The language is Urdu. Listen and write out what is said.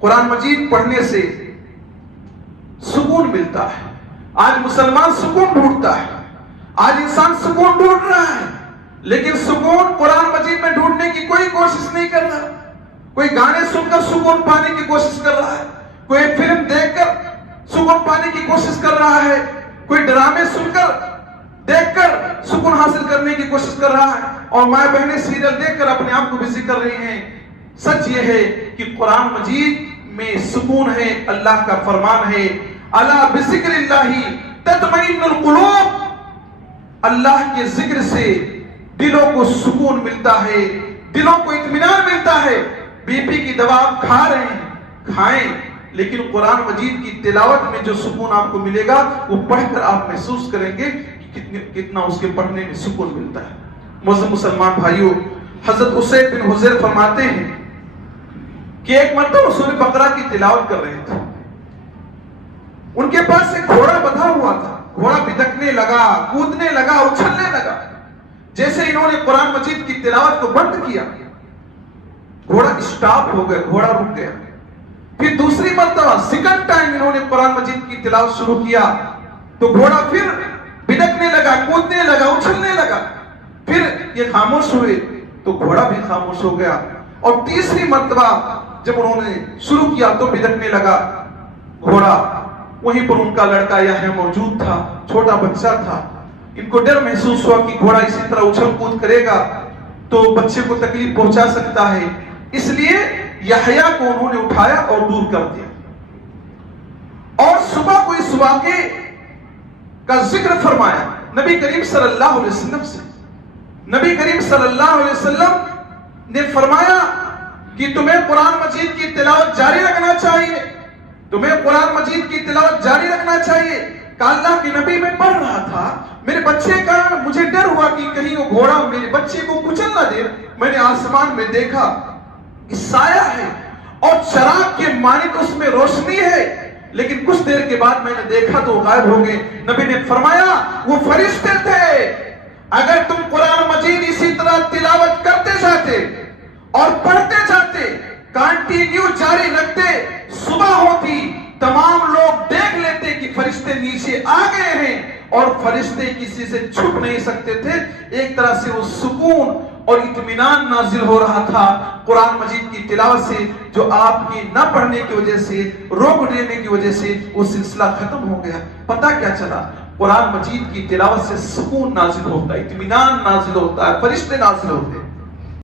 قرآن مجید پڑھنے سے سکون ملتا ہے. آج مسلمان سکون ڈھونڈتا ہے, آج انسان سکون ڈھونڈ رہا ہے, لیکن سکون قرآن مجید میں ڈھونڈنے کی کوئی کوشش نہیں کر رہا. کوئی گانے سن کر سکون پانے کی کوشش کر رہا ہے, کوئی فلم دیکھ کر سکون پانے کی کوشش کر رہا ہے, کوئی ڈرامے سن کر دیکھ کر سکون حاصل کرنے کی کوشش کر رہا ہے, اور ماں بہنیں سیریل دیکھ کر اپنے آپ کو بزی کر رہی ہیں. سچ یہ ہے کہ قرآن مجید میں سکون ہے. اللہ کا فرمان ہے, الا بذکر اللہ تطمئن القلوب, اللہ کے ذکر سے دلوں کو سکون ملتا ہے, دلوں کو اطمینان ملتا ہے. بی پی کی دوا آپ کھا رہے ہیں, کھائیں, لیکن قرآن مجید کی تلاوت میں جو سکون آپ کو ملے گا وہ پڑھ کر آپ محسوس کریں گے کہ کتنا اس کے پڑھنے میں سکون ملتا ہے. معزز مسلمان بھائیوں, حضرت اسید بن حضیر فرماتے ہیں کہ ایک مرتبہ سورہ بقرہ کی تلاوت کر رہے تھے. ان کے پاس ایک گھوڑا بندھا ہوا تھا. گھوڑا بھٹکنے لگا, کودنے لگا, اچھلنے لگا. جیسے انہوں نے قرآن مجید کی تلاوت کو بند کیا, گھوڑا اسٹاپ ہو گیا, گھوڑا رک گیا. پھر دوسری مرتبہ سیکنڈ ٹائم انہوں نے قرآن مجید کی تلاوت شروع کیا تو گھوڑا پھر بھٹکنے لگا, کودنے لگا, اچھلنے لگا. پھر یہ خاموش ہوئے تو گھوڑا بھی خاموش ہو گیا. اور تیسری مرتبہ جب انہوں نے شروع کیا تو بھٹکنے لگا گھوڑا. وہیں پر ان کا لڑکا یحییٰ موجود تھا, چھوٹا بچہ تھا. ان کو ڈر محسوس ہوا کہ گھوڑا اسی طرح اچھل کود کرے گا تو بچے کو تکلیف پہنچا سکتا ہے. اس لیے یحییٰ کو انہوں نے اٹھایا اور دور کر دیا. اور صبح کو اس واقعے کا ذکر فرمایا نبی کریم صلی اللہ علیہ وسلم سے. نبی کریم صلی اللہ علیہ وسلم نے فرمایا کہ تمہیں قرآن مجید کی تلاوت جاری رکھنا چاہیے, تمہیں قرآن مجید کی تلاوت جاری رکھنا چاہیے. کہ اللہ کے نبی میں پڑھ رہا تھا, میرے بچے کا مجھے ڈر ہوا کہ کہیں وہ گھوڑا میرے بچے کو کچل نہ دے. میں نے آسمان میں دیکھا سایہ ہے اور چراغ کے مانند اس میں روشنی ہے, لیکن کچھ دیر کے بعد میں نے دیکھا تو غائب ہو گئے. نبی نے فرمایا وہ فرشتے تھے. اگر تم قرآن مجید اسی طرح تلاوت کرتے جاتے اور پڑھتے جاتے, کنٹینیو جاری رکھتے, صبح ہوتی تمام لوگ دیکھ لیتے کہ فرشتے نیچے آ گئے ہیں, اور فرشتے کسی سے چھپ نہیں سکتے تھے. ایک طرح سے وہ سکون اور اطمینان نازل ہو رہا تھا قرآن مجید کی تلاوت سے, جو آپ کی نہ پڑھنے کی وجہ سے, روک دینے کی وجہ سے وہ سلسلہ ختم ہو گیا. پتہ کیا چلا؟ قرآن مجید کی تلاوت سے سکون نازل ہوتا ہے, اطمینان نازل ہوتا ہے, فرشتے نازل ہوتے ہیں.